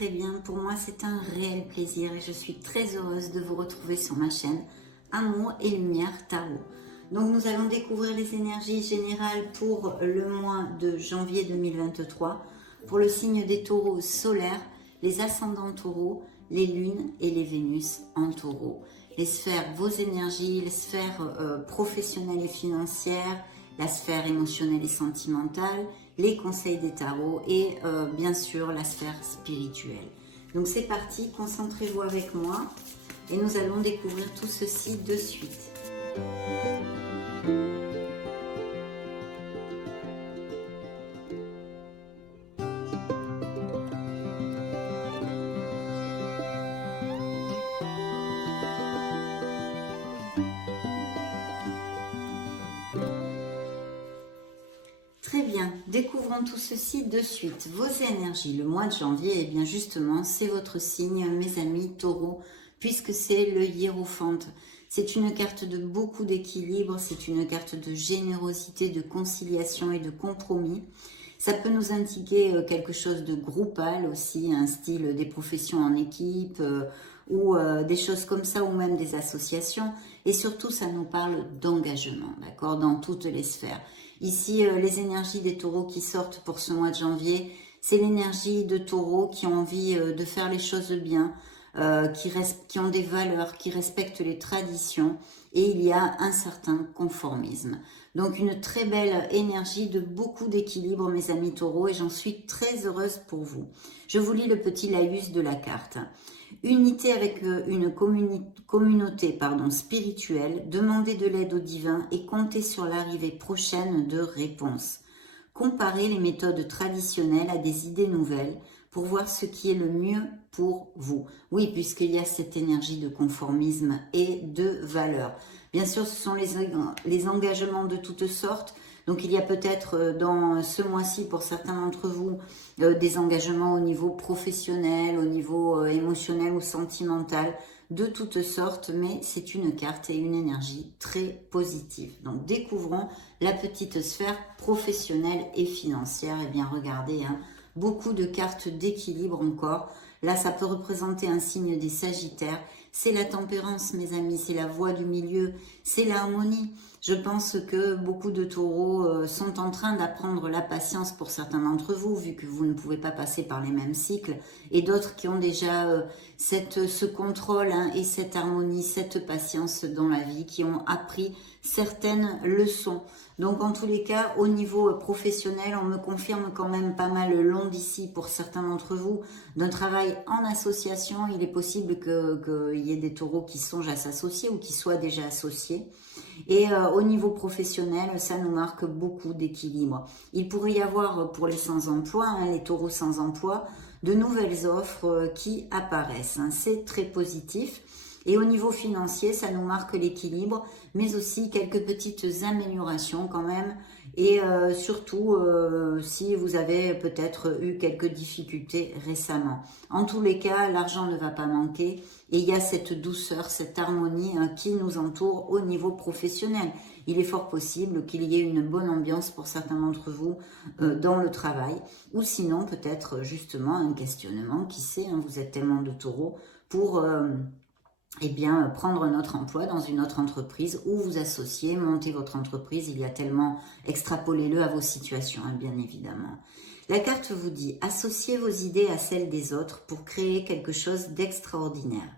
très bien. Pour moi, c'est un réel plaisir et je suis très heureuse de vous retrouver sur ma chaîne Amour et Lumière Tarot. Donc, nous allons découvrir les énergies générales pour le mois de janvier 2023, pour le signe des taureaux solaires, les ascendants taureaux, les lunes et les Vénus en taureau. Les sphères, vos énergies, les sphères professionnelles et financières, la sphère émotionnelle et sentimentale, les conseils des tarots et bien sûr la sphère spirituelle. Donc c'est parti, concentrez-vous avec moi et nous allons découvrir tout ceci de suite. Très bien, découvrons tout ceci de suite. Vos énergies, le mois de janvier, et bien justement, c'est votre signe, mes amis taureaux, puisque c'est le hiérophante. C'est une carte de beaucoup d'équilibre, c'est une carte de générosité, de conciliation et de compromis. Ça peut nous indiquer quelque chose de groupal aussi, un style des professions en équipe ou des choses comme ça, ou même des associations. Et surtout, ça nous parle d'engagement, d'accord, dans toutes les sphères. Ici, les énergies des taureaux qui sortent pour ce mois de janvier, c'est l'énergie de taureaux qui ont envie de faire les choses bien, qui ont des valeurs, qui respectent les traditions, et il y a un certain conformisme. Donc une très belle énergie de beaucoup d'équilibre, mes amis taureaux, et j'en suis très heureuse pour vous. Je vous lis le petit laïus de la carte. Unité avec une communauté spirituelle, demandez de l'aide au divin et comptez sur l'arrivée prochaine de réponses. Comparez les méthodes traditionnelles à des idées nouvelles pour voir ce qui est le mieux pour vous. Oui, puisqu'il y a cette énergie de conformisme et de valeur. Bien sûr, ce sont les engagements de toutes sortes. Donc, il y a peut-être dans ce mois-ci, pour certains d'entre vous, des engagements au niveau professionnel, au niveau émotionnel ou sentimental, de toutes sortes, mais c'est une carte et une énergie très positive. Donc, découvrons la petite sphère professionnelle et financière. Eh bien, regardez, hein, beaucoup de cartes d'équilibre encore. Là, ça peut représenter un signe des Sagittaires. C'est la tempérance, mes amis, c'est la voie du milieu, c'est l'harmonie. Je pense que beaucoup de taureaux sont en train d'apprendre la patience pour certains d'entre vous, vu que vous ne pouvez pas passer par les mêmes cycles, et d'autres qui ont déjà ce contrôle et cette harmonie, cette patience dans la vie, qui ont appris certaines leçons. Donc en tous les cas, au niveau professionnel, on me confirme quand même pas mal long d'ici pour certains d'entre vous, d'un travail en association. Il est possible qu'il y ait des taureaux qui songent à s'associer ou qui soient déjà associés. Et au niveau professionnel, ça nous marque beaucoup d'équilibre. Il pourrait y avoir pour les sans-emploi, les taureaux sans emploi, de nouvelles offres qui apparaissent. C'est très positif. Et au niveau financier, ça nous marque l'équilibre, mais aussi quelques petites améliorations quand même. Et surtout, si vous avez peut-être eu quelques difficultés récemment. En tous les cas, l'argent ne va pas manquer. Et il y a cette douceur, cette harmonie qui nous entoure au niveau professionnel. Il est fort possible qu'il y ait une bonne ambiance pour certains d'entre vous dans le travail. Ou sinon, peut-être justement un questionnement, qui sait, vous êtes tellement de taureaux, pour... prendre notre emploi dans une autre entreprise ou vous associer, monter votre entreprise. Il y a tellement, extrapolez-le à vos situations, bien évidemment. La carte vous dit, associez vos idées à celles des autres pour créer quelque chose d'extraordinaire.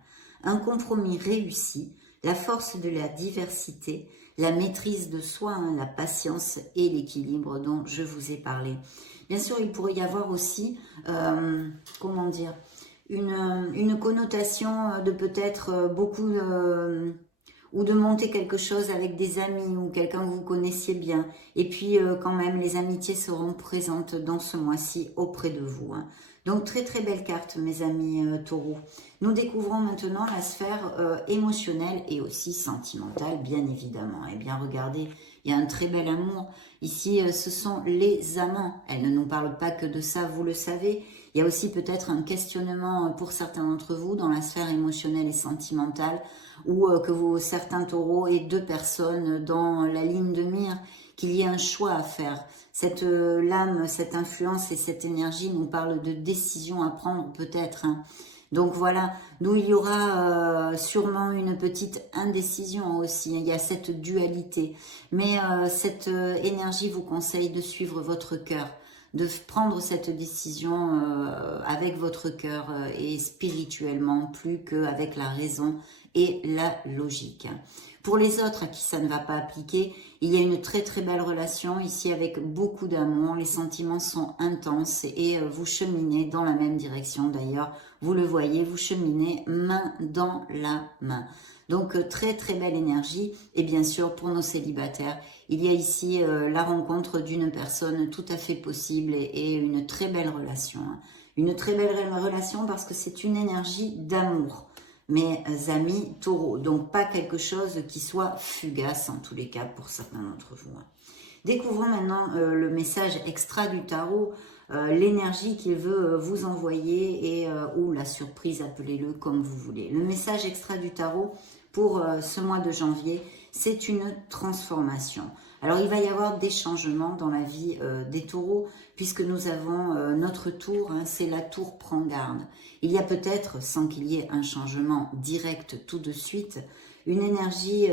Un compromis réussi, la force de la diversité, la maîtrise de soi, la patience et l'équilibre dont je vous ai parlé. Bien sûr, il pourrait y avoir aussi, une connotation de peut-être beaucoup ou de monter quelque chose avec des amis ou quelqu'un que vous connaissiez bien. Et puis quand même, les amitiés seront présentes dans ce mois-ci auprès de vous. Donc très très belle carte, mes amis taureaux. Nous découvrons maintenant la sphère émotionnelle et aussi sentimentale, bien évidemment. Eh bien regardez, il y a un très bel amour. Ici, ce sont les amants. Elles ne nous parlent pas que de ça, vous le savez. Il y a aussi peut-être un questionnement pour certains d'entre vous dans la sphère émotionnelle et sentimentale, ou que certains taureaux aient deux personnes dans la ligne de mire qu'il y ait un choix à faire. Cette lame, cette influence et cette énergie nous parle de décision à prendre peut-être, hein. Donc voilà, nous il y aura sûrement une petite indécision aussi, il y a cette dualité. Mais cette énergie vous conseille de suivre votre cœur, de prendre cette décision avec votre cœur et spirituellement plus qu'avec la raison et la logique. Pour les autres à qui ça ne va pas appliquer, il y a une très très belle relation ici avec beaucoup d'amour, les sentiments sont intenses et vous cheminez dans la même direction d'ailleurs, vous le voyez, vous cheminez main dans la main. Donc très très belle énergie et bien sûr pour nos célibataires, il y a ici la rencontre d'une personne tout à fait possible et une très belle relation. Hein. Une très belle relation parce que c'est une énergie d'amour. Mes amis taureaux, donc pas quelque chose qui soit fugace en tous les cas pour certains d'entre vous. Découvrons maintenant le message extra du tarot, l'énergie qu'il veut vous envoyer et ou la surprise, appelez-le comme vous voulez. Le message extra du tarot pour ce mois de janvier, c'est une transformation. Alors il va y avoir des changements dans la vie des taureaux puisque nous avons notre tour, hein, c'est la tour prend garde. Il y a peut-être, sans qu'il y ait un changement direct tout de suite, une énergie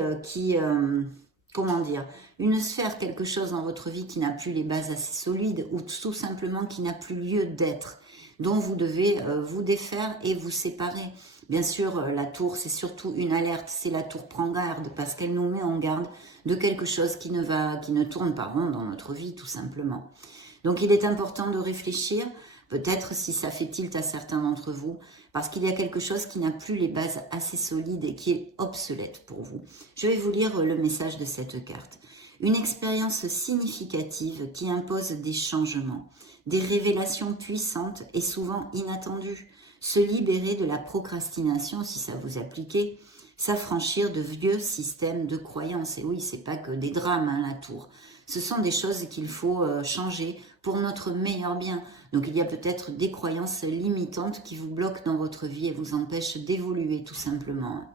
comment dire, une sphère, quelque chose dans votre vie qui n'a plus les bases assez solides ou tout simplement qui n'a plus lieu d'être, dont vous devez vous défaire et vous séparer. Bien sûr, la tour, c'est surtout une alerte, c'est la tour prend garde parce qu'elle nous met en garde de quelque chose qui ne tourne pas rond dans notre vie, tout simplement. Donc, il est important de réfléchir, peut-être si ça fait tilt à certains d'entre vous, parce qu'il y a quelque chose qui n'a plus les bases assez solides et qui est obsolète pour vous. Je vais vous lire le message de cette carte. Une expérience significative qui impose des changements, des révélations puissantes et souvent inattendues. Se libérer de la procrastination, si ça vous appliquait, s'affranchir de vieux systèmes de croyances. Et oui, c'est pas que des drames, hein, la tour. Ce sont des choses qu'il faut changer pour notre meilleur bien. Donc il y a peut-être des croyances limitantes qui vous bloquent dans votre vie et vous empêchent d'évoluer tout simplement.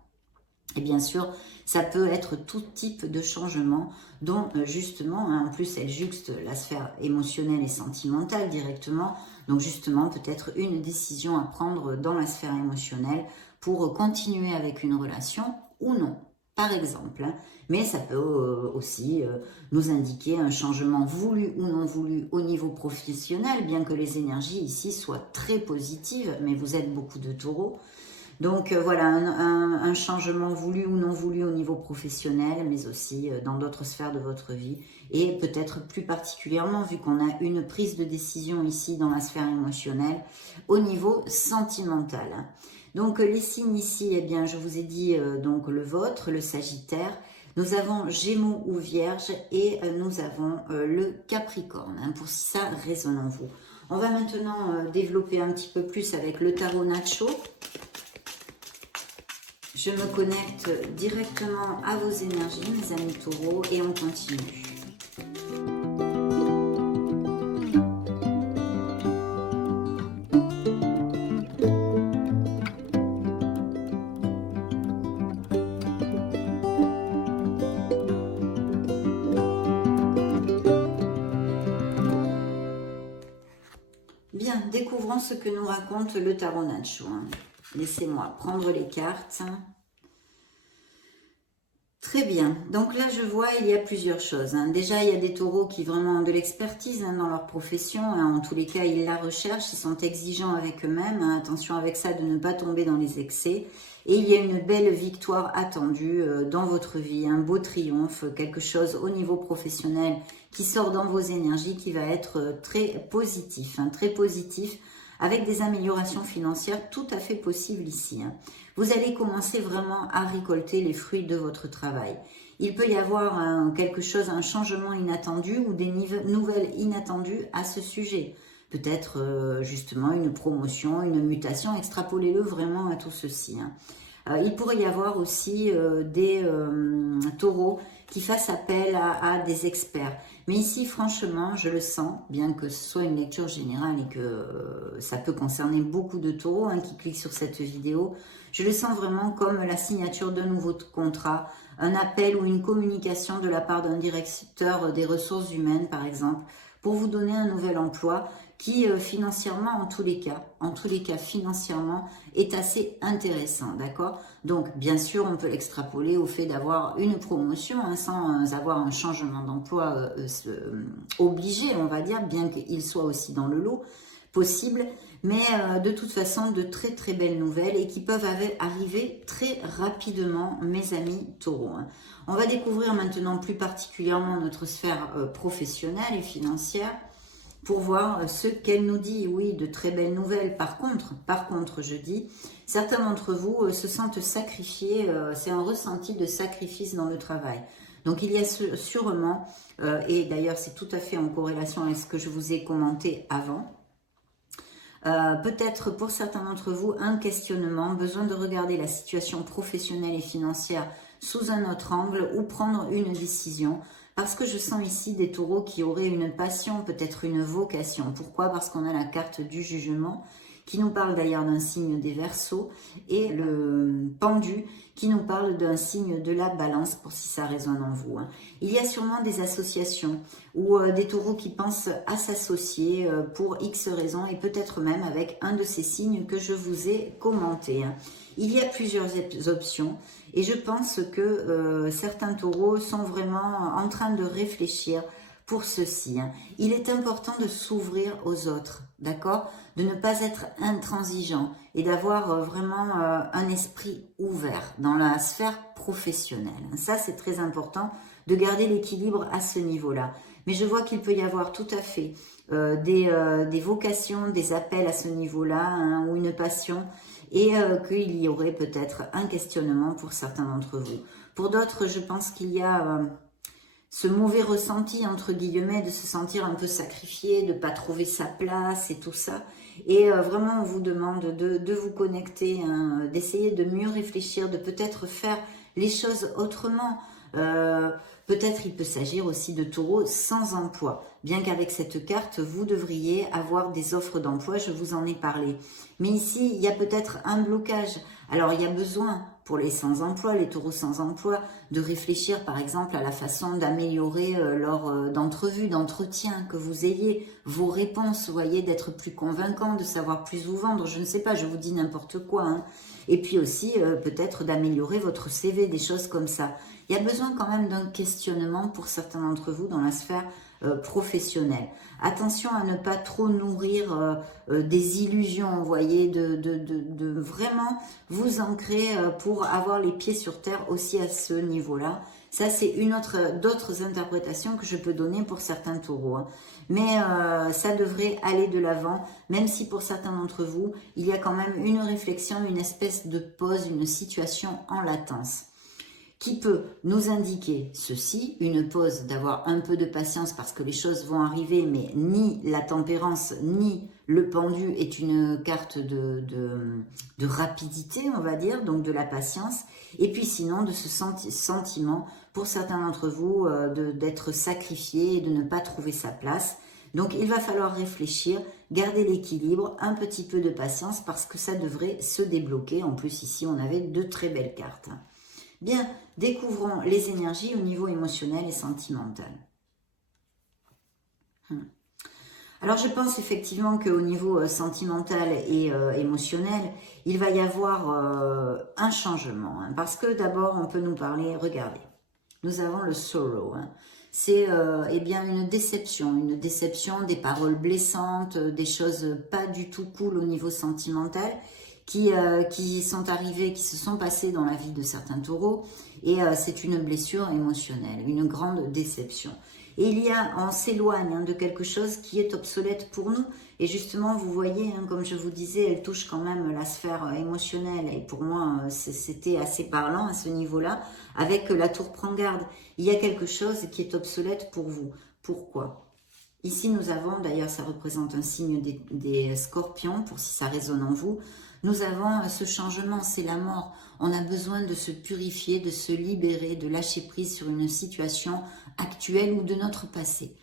Et bien sûr, ça peut être tout type de changement dont justement, hein, en plus elle juxte la sphère émotionnelle et sentimentale directement. Donc justement, peut-être une décision à prendre dans la sphère émotionnelle pour continuer avec une relation ou non, par exemple. Hein. Mais ça peut aussi nous indiquer un changement voulu ou non voulu au niveau professionnel, bien que les énergies ici soient très positives, mais vous êtes beaucoup de taureaux. Donc voilà, un changement voulu ou non voulu au niveau professionnel, mais aussi dans d'autres sphères de votre vie. Et peut-être plus particulièrement, vu qu'on a une prise de décision ici dans la sphère émotionnelle, au niveau sentimental. Donc les signes ici, eh bien, je vous ai dit donc le vôtre, le Sagittaire. Nous avons Gémeaux ou Vierge et nous avons le Capricorne. Hein, pour si ça résonne en vous. On va maintenant développer un petit peu plus avec le tarot Nacho. Je me connecte directement à vos énergies, mes amis taureaux, et on continue. Bien, découvrons ce que nous raconte le tarot Nacho. Hein. Laissez-moi prendre les cartes. Très bien. Donc là, je vois, il y a plusieurs choses. Hein. Déjà, il y a des taureaux qui vraiment ont de l'expertise hein, dans leur profession. Hein. En tous les cas, ils la recherchent, ils sont exigeants avec eux-mêmes. Hein. Attention avec ça de ne pas tomber dans les excès. Et il y a une belle victoire attendue dans votre vie, un beau triomphe, quelque chose au niveau professionnel qui sort dans vos énergies, qui va être très positif, hein, très positif, avec des améliorations financières tout à fait possibles ici. Hein. Vous allez commencer vraiment à récolter les fruits de votre travail. Il peut y avoir quelque chose, un changement inattendu ou des nouvelles inattendues à ce sujet. Peut-être justement une promotion, une mutation, extrapolez-le vraiment à tout ceci. Hein. Il pourrait y avoir aussi des taureaux qui fassent appel à des experts. Mais ici, franchement, je le sens, bien que ce soit une lecture générale et que ça peut concerner beaucoup de taureaux hein, qui cliquent sur cette vidéo, je le sens vraiment comme la signature d'un nouveau contrat un appel ou une communication de la part d'un directeur des ressources humaines, par exemple, pour vous donner un nouvel emploi qui financièrement, en tous les cas financièrement, est assez intéressant, d'accord? Donc, bien sûr, on peut l'extrapoler au fait d'avoir une promotion, hein, sans avoir un changement d'emploi obligé, on va dire, bien qu'il soit aussi dans le lot possible, mais de toute façon, de très très belles nouvelles et qui peuvent arriver très rapidement, mes amis taureaux, hein. On va découvrir maintenant plus particulièrement notre sphère professionnelle et financière, pour voir ce qu'elle nous dit. Oui, de très belles nouvelles. Par contre, je dis, certains d'entre vous se sentent sacrifiés, c'est un ressenti de sacrifice dans le travail. Donc il y a sûrement, et d'ailleurs c'est tout à fait en corrélation avec ce que je vous ai commenté avant, peut-être pour certains d'entre vous un questionnement, besoin de regarder la situation professionnelle et financière sous un autre angle ou prendre une décision. Parce que je sens ici des taureaux qui auraient une passion, peut-être une vocation. Pourquoi? Parce qu'on a la carte du jugement, qui nous parle d'ailleurs d'un signe des Verseaux, et le pendu, qui nous parle d'un signe de la balance, pour si ça résonne en vous, hein. Il y a sûrement des associations, ou des taureaux qui pensent à s'associer pour X raisons, et peut-être même avec un de ces signes que je vous ai commenté, hein. Il y a plusieurs options et je pense que certains taureaux sont vraiment en train de réfléchir pour ceci, hein. Il est important de s'ouvrir aux autres, d'accord? De ne pas être intransigeant et d'avoir vraiment un esprit ouvert dans la sphère professionnelle. Ça, c'est très important de garder l'équilibre à ce niveau-là. Mais je vois qu'il peut y avoir tout à fait des vocations, des appels à ce niveau-là, hein, ou une passion, et qu'il y aurait peut-être un questionnement pour certains d'entre vous. Pour d'autres, je pense qu'il y a ce mauvais ressenti, entre guillemets, de se sentir un peu sacrifié, de ne pas trouver sa place et tout ça. Et vraiment, on vous demande de vous connecter, hein, d'essayer de mieux réfléchir, de peut-être faire les choses autrement. Peut-être il peut s'agir aussi de taureaux sans emploi, bien qu'avec cette carte, vous devriez avoir des offres d'emploi, je vous en ai parlé. Mais ici, il y a peut-être un blocage. Alors, il y a besoin, pour les sans-emploi, les taureaux sans emploi, de réfléchir par exemple à la façon d'améliorer lors d'entrevues, d'entretiens, que vous ayez vos réponses, vous voyez, d'être plus convaincant, de savoir plus vous vendre, je ne sais pas, je vous dis n'importe quoi, hein. Et puis aussi, peut-être d'améliorer votre CV, des choses comme ça. Il y a besoin quand même d'un questionnement pour certains d'entre vous dans la sphère professionnelle. Attention à ne pas trop nourrir des illusions, vous voyez, de vraiment vous ancrer pour avoir les pieds sur terre aussi à ce niveau-là. Ça, c'est d'autres interprétations que je peux donner pour certains taureaux, hein. Mais ça devrait aller de l'avant, même si pour certains d'entre vous, il y a quand même une réflexion, une espèce de pause, une situation en latence, qui peut nous indiquer ceci, une pause, d'avoir un peu de patience parce que les choses vont arriver, mais ni la tempérance, ni le pendu est une carte de rapidité, on va dire, donc de la patience, et puis sinon de ce sentiment, pour certains d'entre vous, d'être sacrifié et de ne pas trouver sa place. Donc il va falloir réfléchir, garder l'équilibre, un petit peu de patience parce que ça devrait se débloquer. En plus ici on avait de très belles cartes. Bien, découvrons les énergies au niveau émotionnel et sentimental. Alors je pense effectivement qu'au niveau sentimental et émotionnel, il va y avoir un changement, hein, parce que d'abord on peut nous parler, regardez, nous avons le sorrow, hein. C'est eh bien une déception, des paroles blessantes, des choses pas du tout cool au niveau sentimental, qui sont arrivées, qui se sont passées dans la vie de certains taureaux, et c'est une blessure émotionnelle, une grande déception. Et on s'éloigne, hein, de quelque chose qui est obsolète pour nous, et justement vous voyez, hein, comme je vous disais, elle touche quand même la sphère émotionnelle, et pour moi c'était assez parlant à ce niveau-là, avec la tour prend garde. Il y a quelque chose qui est obsolète pour vous. Pourquoi ? Ici nous avons, d'ailleurs ça représente un signe des scorpions, pour si ça résonne en vous. Nous avons ce changement, c'est la mort. On a besoin de se purifier, de se libérer, de lâcher prise sur une situation actuelle ou de notre passé.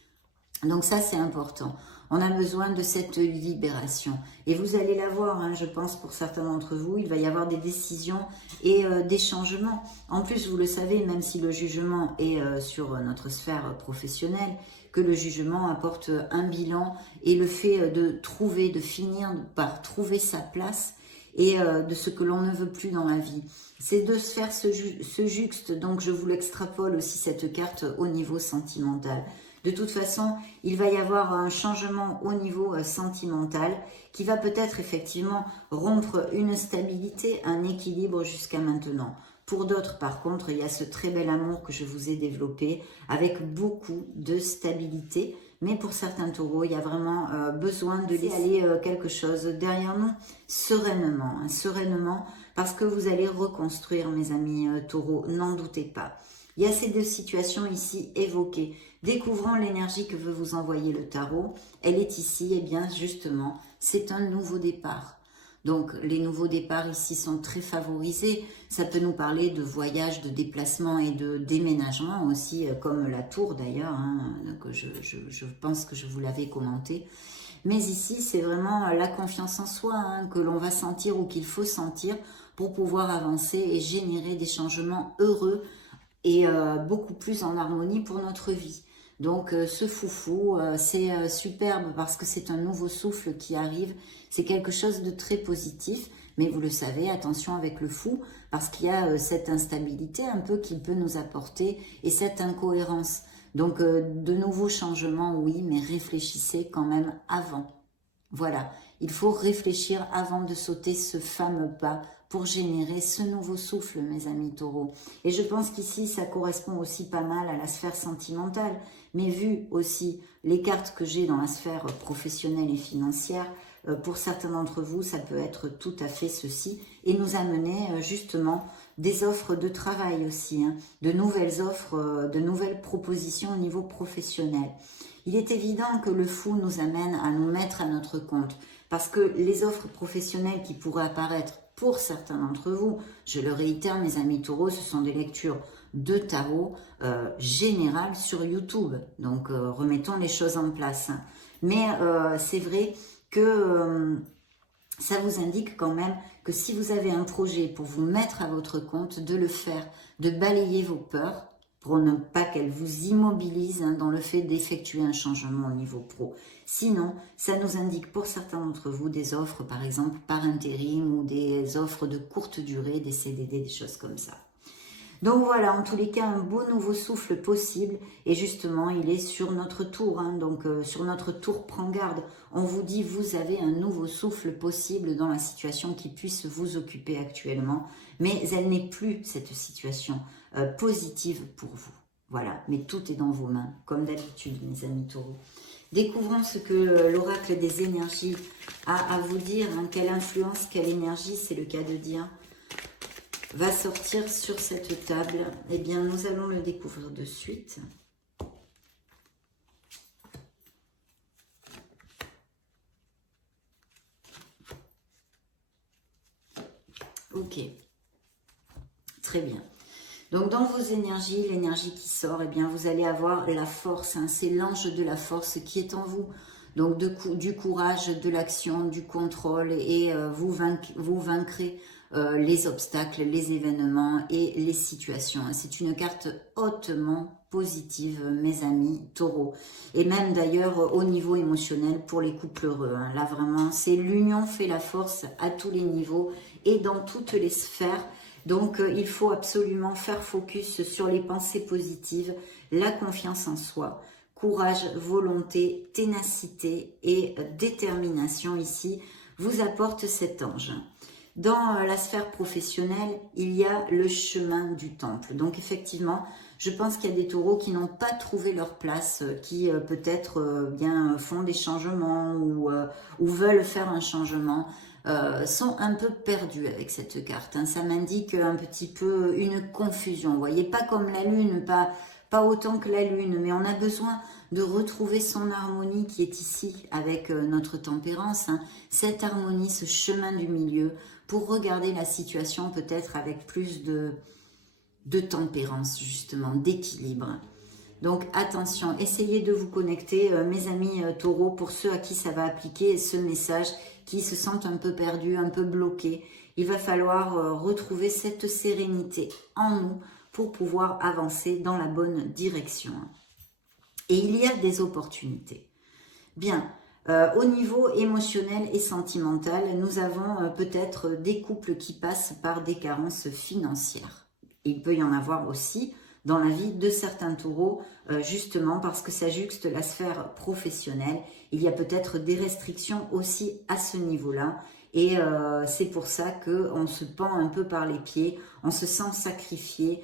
Donc ça, c'est important. On a besoin de cette libération. Et vous allez la voir, hein, je pense, pour certains d'entre vous, il va y avoir des décisions et des changements. En plus, vous le savez, même si le jugement est sur notre sphère professionnelle, que le jugement apporte un bilan et le fait de trouver, de finir par trouver sa place et de ce que l'on ne veut plus dans la vie. C'est de se faire ce juxte, donc je vous l'extrapole aussi cette carte au niveau sentimental. De toute façon, il va y avoir un changement au niveau sentimental qui va peut-être effectivement rompre une stabilité, un équilibre jusqu'à maintenant. Pour d'autres, par contre, il y a ce très bel amour que je vous ai développé avec beaucoup de stabilité. Mais pour certains taureaux, il y a vraiment besoin de laisser aller quelque chose derrière nous sereinement, hein, sereinement, parce que vous allez reconstruire, mes amis taureaux, n'en doutez pas. Il y a ces deux situations ici évoquées. Découvrant l'énergie que veut vous envoyer le tarot, elle est ici, et bien justement, c'est un nouveau départ. Donc les nouveaux départs ici sont très favorisés. Ça peut nous parler de voyage, de déplacement et de déménagement aussi, comme la tour d'ailleurs, hein, que je pense que je vous l'avais commenté. Mais ici, c'est vraiment la confiance en soi hein, que l'on va sentir ou qu'il faut sentir pour pouvoir avancer et générer des changements heureux et beaucoup plus en harmonie pour notre vie. Donc ce foufou, c'est superbe parce que c'est un nouveau souffle qui arrive, c'est quelque chose de très positif, mais vous le savez, attention avec le fou, parce qu'il y a cette instabilité un peu qu'il peut nous apporter et cette incohérence. Donc de nouveaux changements, oui, mais réfléchissez quand même avant. Voilà, il faut réfléchir avant de sauter ce fameux pas pour générer ce nouveau souffle, mes amis taureaux. Et je pense qu'ici, ça correspond aussi pas mal à la sphère sentimentale, mais vu aussi les cartes que j'ai dans la sphère professionnelle et financière, pour certains d'entre vous, ça peut être tout à fait ceci, et nous amener justement des offres de travail aussi, hein, de nouvelles offres, de nouvelles propositions au niveau professionnel. Il est évident que le fou nous amène à nous mettre à notre compte, parce que les offres professionnelles qui pourraient apparaître pour certains d'entre vous, je le réitère mes amis taureaux, ce sont des lectures de tarot générales sur YouTube, donc remettons les choses en place. Hein. Mais c'est vrai que ça vous indique quand même que si vous avez un projet pour vous mettre à votre compte, de le faire, de balayer vos peurs, pour ne pas qu'elles vous immobilisent hein, dans le fait d'effectuer un changement au niveau pro. Sinon, ça nous indique pour certains d'entre vous des offres, par exemple, par intérim ou des offres de courte durée, des CDD, des choses comme ça. Donc voilà, en tous les cas, un beau nouveau souffle possible. Et justement, il est sur notre tour. Hein, donc sur notre tour, prends garde. On vous dit, vous avez un nouveau souffle possible dans la situation qui puisse vous occuper actuellement. Mais elle n'est plus, cette situation, positive pour vous. Voilà, mais tout est dans vos mains, comme d'habitude, mes amis taureaux. Découvrons ce que l'oracle des énergies a à vous dire. Hein, quelle influence, quelle énergie, c'est le cas de dire, va sortir sur cette table. Eh bien, nous allons le découvrir de suite. Ok. Très bien. Donc, dans vos énergies, l'énergie qui sort, eh bien, vous allez avoir la force. Hein, c'est l'ange de la force qui est en vous. Donc, du courage, de l'action, du contrôle. Et vous vaincrez les obstacles, les événements et les situations. C'est une carte hautement positive, mes amis taureaux. Et même d'ailleurs au niveau émotionnel pour les couples heureux. Hein. Là, vraiment, c'est l'union fait la force à tous les niveaux et dans toutes les sphères. Donc, il faut absolument faire focus sur les pensées positives, la confiance en soi, courage, volonté, ténacité et détermination ici vous apporte cet ange. Dans la sphère professionnelle, il y a le chemin du temple. Donc, effectivement, je pense qu'il y a des taureaux qui n'ont pas trouvé leur place, qui peut-être bien font des changements ou veulent faire un changement. Sont un peu perdus avec cette carte. Hein. Ça m'indique un petit peu une confusion. Vous voyez, pas comme la lune, pas autant que la lune, mais on a besoin de retrouver son harmonie qui est ici avec notre tempérance. Hein. Cette harmonie, ce chemin du milieu, pour regarder la situation peut-être avec plus de tempérance, justement, d'équilibre. Donc attention, essayez de vous connecter, mes amis taureaux, pour ceux à qui ça va appliquer ce message, qui se sentent un peu perdus, un peu bloqués. Il va falloir retrouver cette sérénité en nous pour pouvoir avancer dans la bonne direction. Et il y a des opportunités. Bien, au niveau émotionnel et sentimental, nous avons peut-être des couples qui passent par des carences financières. Il peut y en avoir aussi dans la vie de certains taureaux, justement parce que ça juxte la sphère professionnelle. Il y a peut-être des restrictions aussi à ce niveau-là. Et c'est pour ça qu'on se pend un peu par les pieds, on se sent sacrifié.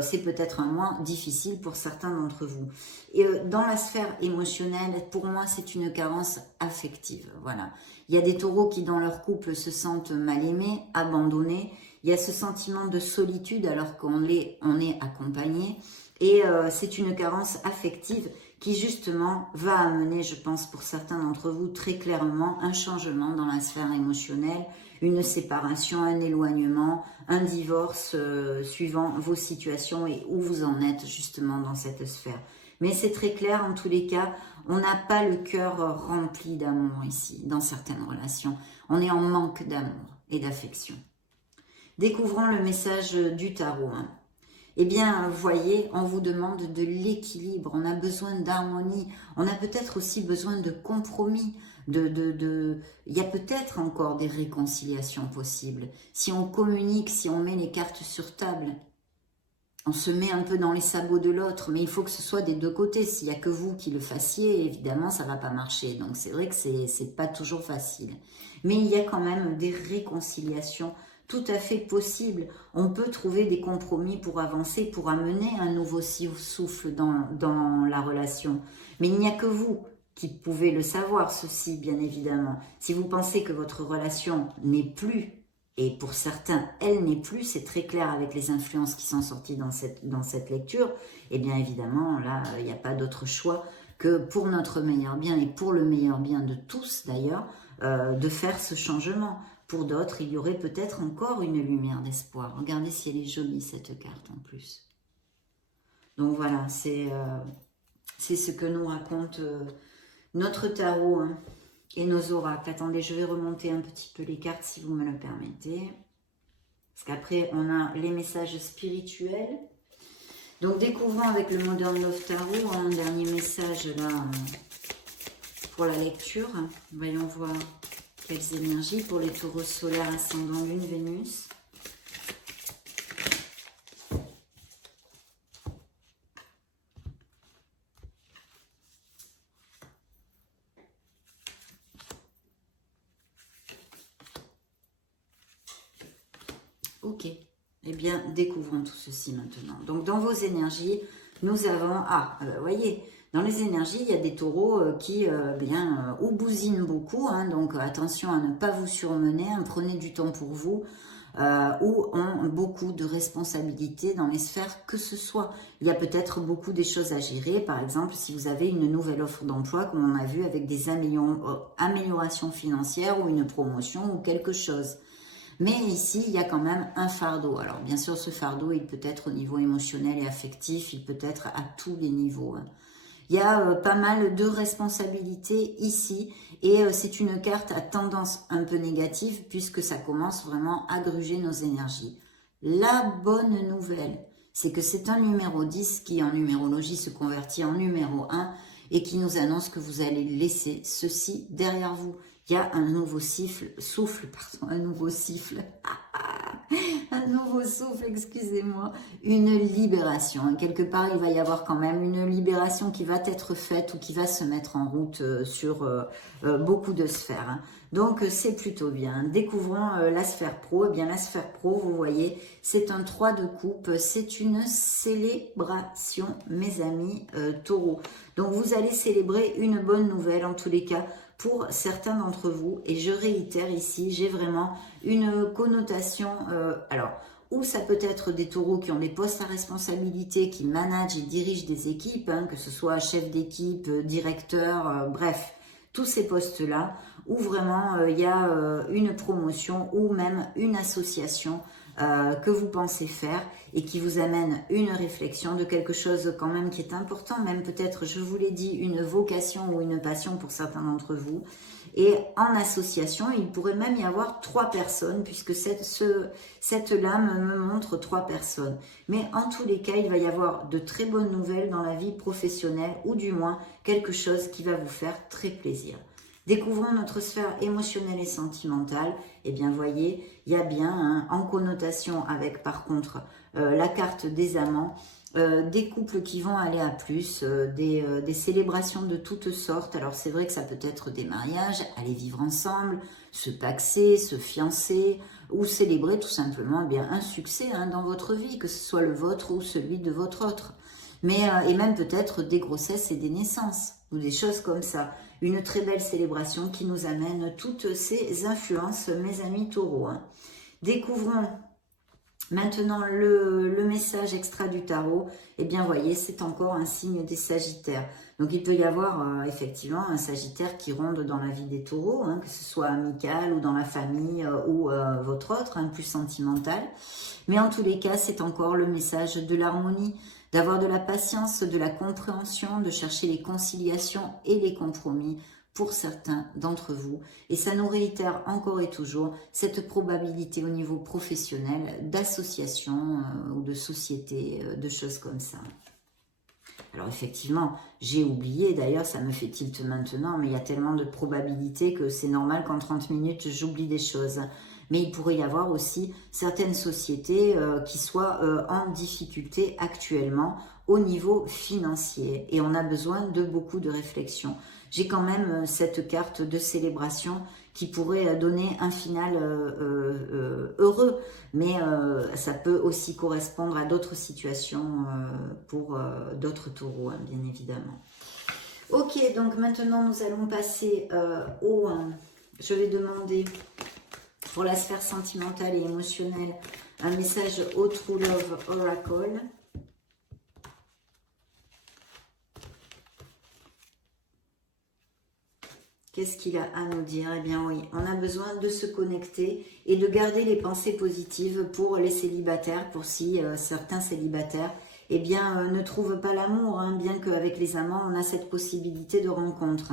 C'est peut-être un mois difficile pour certains d'entre vous. Et dans la sphère émotionnelle, pour moi, c'est une carence affective. Voilà. Il y a des taureaux qui, dans leur couple, se sentent mal aimés, abandonnés. Il y a ce sentiment de solitude alors qu'on est accompagné. Et c'est une carence affective qui, justement, va amener, je pense, pour certains d'entre vous, très clairement, un changement dans la sphère émotionnelle, une séparation, un éloignement, un divorce, suivant vos situations et où vous en êtes, justement, dans cette sphère. Mais c'est très clair, en tous les cas, on n'a pas le cœur rempli d'amour ici, dans certaines relations. On est en manque d'amour et d'affection. Découvrons le message du tarot. Eh bien, voyez, on vous demande de l'équilibre, on a besoin d'harmonie, on a peut-être aussi besoin de compromis, il y a peut-être encore des réconciliations possibles. Si on communique, si on met les cartes sur table, on se met un peu dans les sabots de l'autre, mais il faut que ce soit des deux côtés. S'il n'y a que vous qui le fassiez, évidemment, ça ne va pas marcher. Donc, c'est vrai que c'est pas toujours facile. Mais il y a quand même des réconciliations tout à fait possibles. On peut trouver des compromis pour avancer, pour amener un nouveau souffle dans la relation. Mais il n'y a que vous qui pouvez le savoir, ceci, bien évidemment. Si vous pensez que votre relation n'est plus, et pour certains, elle n'est plus, c'est très clair avec les influences qui sont sorties dans cette lecture, et bien évidemment, là, il n'y a pas d'autre choix que pour notre meilleur bien et pour le meilleur bien de tous d'ailleurs, de faire ce changement. Pour d'autres, il y aurait peut-être encore une lumière d'espoir. Regardez si elle est jolie, cette carte en plus. Donc voilà, c'est ce que nous raconte notre tarot, hein, et nos oracles. Attendez, je vais remonter un petit peu les cartes si vous me le permettez. Parce qu'après, on a les messages spirituels. Donc, découvrons avec le Modern Love Tarot un dernier message là pour la lecture. Voyons voir quelles énergies pour les taureaux solaires ascendant Lune, Vénus. Ok, eh bien, découvrons tout ceci maintenant. Donc, dans vos énergies, nous avons... vous voyez, dans les énergies, il y a des taureaux qui, ou bousinent beaucoup, hein, donc attention à ne pas vous surmener, hein, prenez du temps pour vous, ou ont beaucoup de responsabilités dans les sphères que ce soit. Il y a peut-être beaucoup des choses à gérer, par exemple, si vous avez une nouvelle offre d'emploi, comme on a vu, avec des améliorations financières ou une promotion ou quelque chose. Mais ici, il y a quand même un fardeau. Alors, bien sûr, ce fardeau, il peut être au niveau émotionnel et affectif, il peut être à tous les niveaux. Il y a pas mal de responsabilités ici, et c'est une carte à tendance un peu négative, puisque ça commence vraiment à gruger nos énergies. La bonne nouvelle, c'est que c'est un numéro 10 qui, en numérologie, se convertit en numéro 1, et qui nous annonce que vous allez laisser ceci derrière vous. Il y a un nouveau un nouveau souffle, excusez-moi, une libération. Quelque part, il va y avoir quand même une libération qui va être faite ou qui va se mettre en route sur beaucoup de sphères. Hein. Donc, c'est plutôt bien. Découvrons la sphère pro. Eh bien, la sphère pro, vous voyez, c'est un 3 de coupe. C'est une célébration, mes amis taureaux. Donc, vous allez célébrer une bonne nouvelle, en tous les cas, pour certains d'entre vous. Et je réitère ici, j'ai vraiment une connotation... ou ça peut être des taureaux qui ont des postes à responsabilité, qui managent et dirigent des équipes, hein, que ce soit chef d'équipe, directeur, bref, tous ces postes-là, où vraiment il y a une promotion ou même une association que vous pensez faire et qui vous amène une réflexion de quelque chose quand même qui est important, même peut-être, je vous l'ai dit, une vocation ou une passion pour certains d'entre vous. Et en association, il pourrait même y avoir 3 personnes, puisque cette lame me montre 3 personnes. Mais en tous les cas, il va y avoir de très bonnes nouvelles dans la vie professionnelle, ou du moins quelque chose qui va vous faire très plaisir. Découvrons notre sphère émotionnelle et sentimentale. Eh bien, voyez, il y a bien en connotation avec, par contre, la carte des amants, des couples qui vont aller à plus, des célébrations de toutes sortes. Alors, c'est vrai que ça peut être des mariages, aller vivre ensemble, se paxer, se fiancer, ou célébrer tout simplement eh bien un succès dans votre vie, que ce soit le vôtre ou celui de votre autre. Mais, et même peut-être des grossesses et des naissances, ou des choses comme ça. Une très belle célébration qui nous amène toutes ces influences, mes amis taureaux. Découvrons maintenant le message extra du tarot. Eh bien, voyez, c'est encore un signe des sagittaires. Donc, il peut y avoir effectivement un sagittaire qui ronde dans la vie des taureaux, que ce soit amical ou dans la famille ou votre autre, plus sentimental. Mais en tous les cas, c'est encore le message de l'harmonie, d'avoir de la patience, de la compréhension, de chercher les conciliations et les compromis pour certains d'entre vous. Et ça nous réitère encore et toujours cette probabilité au niveau professionnel d'association ou de société, de choses comme ça. Alors effectivement, j'ai oublié, d'ailleurs ça me fait tilt maintenant, mais il y a tellement de probabilités que c'est normal qu'en 30 minutes j'oublie des choses. Mais il pourrait y avoir aussi certaines sociétés qui soient en difficulté actuellement au niveau financier. Et on a besoin de beaucoup de réflexion. J'ai quand même cette carte de célébration qui pourrait donner un final heureux. Mais ça peut aussi correspondre à d'autres situations pour d'autres taureaux, bien évidemment. Ok, donc maintenant nous allons passer au... je vais demander... pour la sphère sentimentale et émotionnelle, un message au True Love Oracle. Qu'est-ce qu'il a à nous dire? Eh bien oui, on a besoin de se connecter et de garder les pensées positives pour les célibataires, pour si certains célibataires eh bien, ne trouvent pas l'amour, bien qu'avec les amants, on a cette possibilité de rencontre.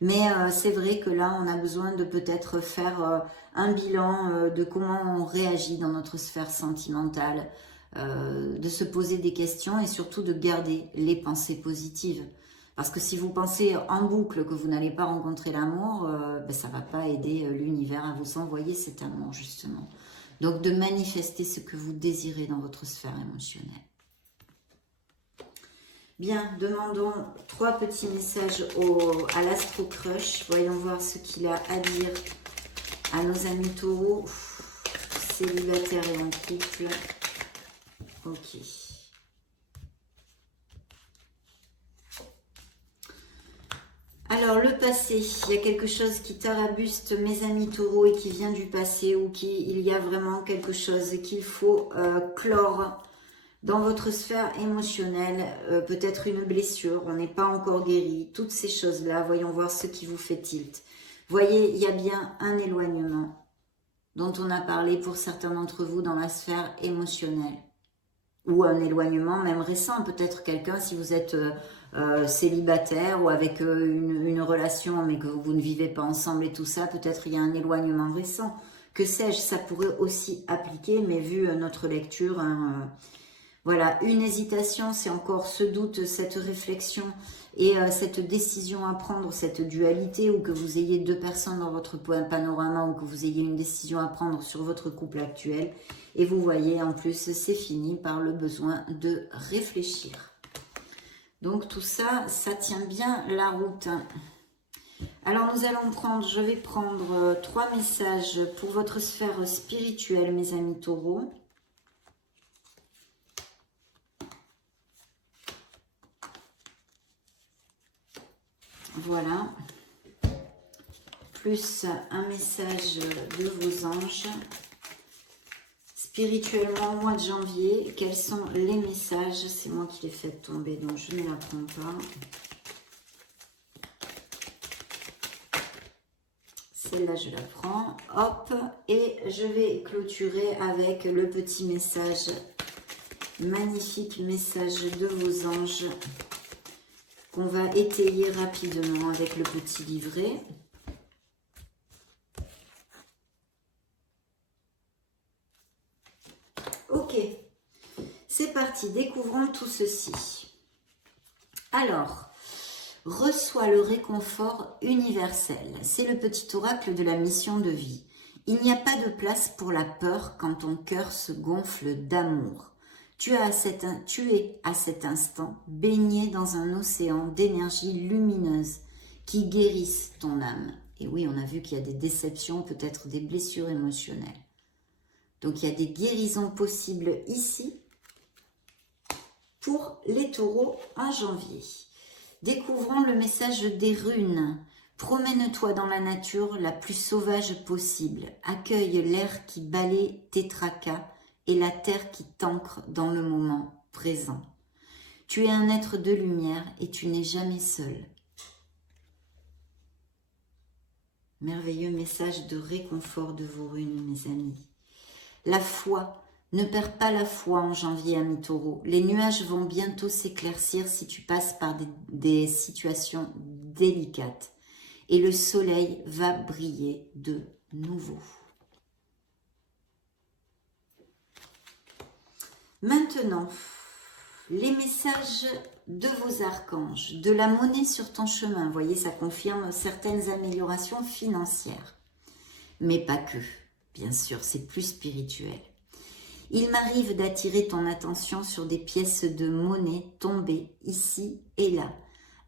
Mais c'est vrai que là, on a besoin de peut-être faire un bilan de comment on réagit dans notre sphère sentimentale, de se poser des questions et surtout de garder les pensées positives. Parce que si vous pensez en boucle que vous n'allez pas rencontrer l'amour, ça ne va pas aider l'univers à vous envoyer cet amour, justement. Donc, de manifester ce que vous désirez dans votre sphère émotionnelle. Bien, demandons 3 petits messages à l'Astro Crush. Voyons voir ce qu'il a à dire à nos amis taureaux, célibataires et en couple. Ok. Alors, le passé, il y a quelque chose qui tarabuste mes amis taureaux et qui vient du passé ou il y a vraiment quelque chose qu'il faut clore dans votre sphère émotionnelle, peut-être une blessure, on n'est pas encore guéri, toutes ces choses-là, voyons voir ce qui vous fait tilt. Voyez, il y a bien un éloignement dont on a parlé pour certains d'entre vous dans la sphère émotionnelle. Ou un éloignement même récent, peut-être quelqu'un, si vous êtes célibataire ou avec une relation mais que vous ne vivez pas ensemble et tout ça, peut-être il y a un éloignement récent. Que sais-je, ça pourrait aussi appliquer, mais vu notre lecture... voilà, une hésitation, c'est encore ce doute, cette réflexion et cette décision à prendre, cette dualité, ou que vous ayez 2 personnes dans votre panorama, ou que vous ayez une décision à prendre sur votre couple actuel. Et vous voyez, en plus, c'est fini par le besoin de réfléchir. Donc tout ça, ça tient bien la route. Alors nous allons prendre, je vais prendre 3 messages pour votre sphère spirituelle, mes amis taureaux. Voilà, plus un message de vos anges. Spirituellement, au mois de janvier, quels sont les messages? C'est moi qui les fais tomber, donc je ne la prends pas. celle-là je la prends, hop, et je vais clôturer avec le petit message, magnifique message de vos anges, qu'on va étayer rapidement avec le petit livret. Ok, c'est parti, découvrons tout ceci. Alors, reçois le réconfort universel. C'est le petit oracle de la mission de vie. Il n'y a pas de place pour la peur quand ton cœur se gonfle d'amour. Tu es à cet instant baigné dans un océan d'énergie lumineuse qui guérissent ton âme. Et oui, on a vu qu'il y a des déceptions, peut-être des blessures émotionnelles. Donc, il y a des guérisons possibles ici pour les taureaux en janvier. Découvrons le message des runes. Promène-toi dans la nature la plus sauvage possible. Accueille l'air qui balaie tes tracas et la terre qui t'ancre dans le moment présent. Tu es un être de lumière et tu n'es jamais seul. Merveilleux message de réconfort de vos runes, mes amis. La foi. Ne perds pas la foi en janvier, ami taureau. Les nuages vont bientôt s'éclaircir si tu passes par des situations délicates. Et le soleil va briller de nouveau. Maintenant, les messages de vos archanges, de la monnaie sur ton chemin. Vous voyez, ça confirme certaines améliorations financières. Mais pas que, bien sûr, c'est plus spirituel. Il m'arrive d'attirer ton attention sur des pièces de monnaie tombées ici et là,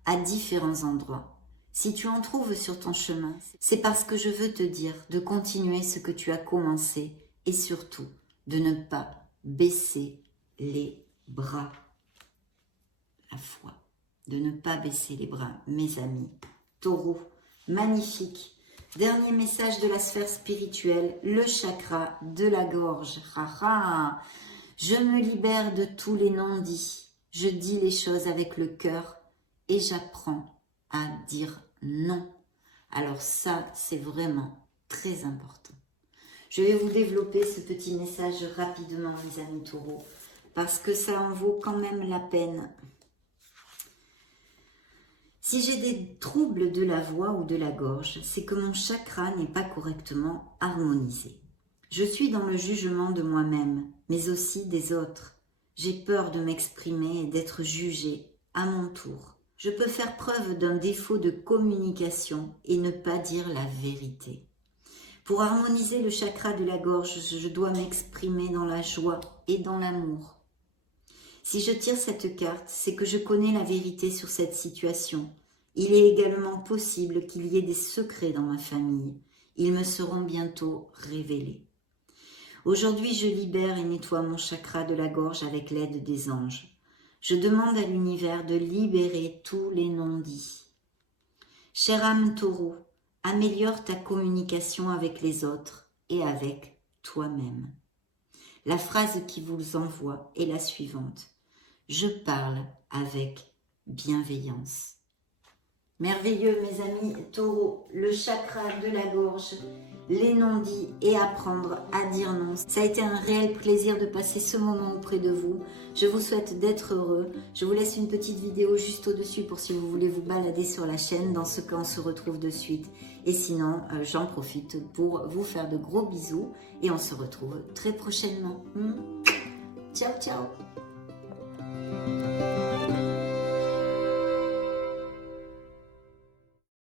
à différents endroits. Si tu en trouves sur ton chemin, c'est parce que je veux te dire de continuer ce que tu as commencé et surtout de ne pas baisser les bras. La foi, de ne pas baisser les bras, mes amis. Taureau, magnifique. Dernier message de la sphère spirituelle, le chakra de la gorge. Je me libère de tous les non-dits. Je dis les choses avec le cœur et j'apprends à dire non. Alors ça, c'est vraiment très important. Je vais vous développer ce petit message rapidement, mes amis taureaux, parce que ça en vaut quand même la peine. Si j'ai des troubles de la voix ou de la gorge, c'est que mon chakra n'est pas correctement harmonisé. Je suis dans le jugement de moi-même, mais aussi des autres. J'ai peur de m'exprimer et d'être jugée à mon tour. Je peux faire preuve d'un défaut de communication et ne pas dire la vérité. Pour harmoniser le chakra de la gorge, je dois m'exprimer dans la joie et dans l'amour. Si je tire cette carte, c'est que je connais la vérité sur cette situation. Il est également possible qu'il y ait des secrets dans ma famille. Ils me seront bientôt révélés. Aujourd'hui, je libère et nettoie mon chakra de la gorge avec l'aide des anges. Je demande à l'univers de libérer tous les non-dits. Chère âme taureau, améliore ta communication avec les autres et avec toi-même. La phrase qui vous envoie est la suivante. Je parle avec bienveillance. Merveilleux, mes amis taureaux, le chakra de la gorge, les non-dits et apprendre à dire non. Ça a été un réel plaisir de passer ce moment auprès de vous. Je vous souhaite d'être heureux. Je vous laisse une petite vidéo juste au-dessus pour si vous voulez vous balader sur la chaîne. Dans ce cas, on se retrouve de suite. Et sinon, j'en profite pour vous faire de gros bisous et on se retrouve très prochainement. Ciao, ciao!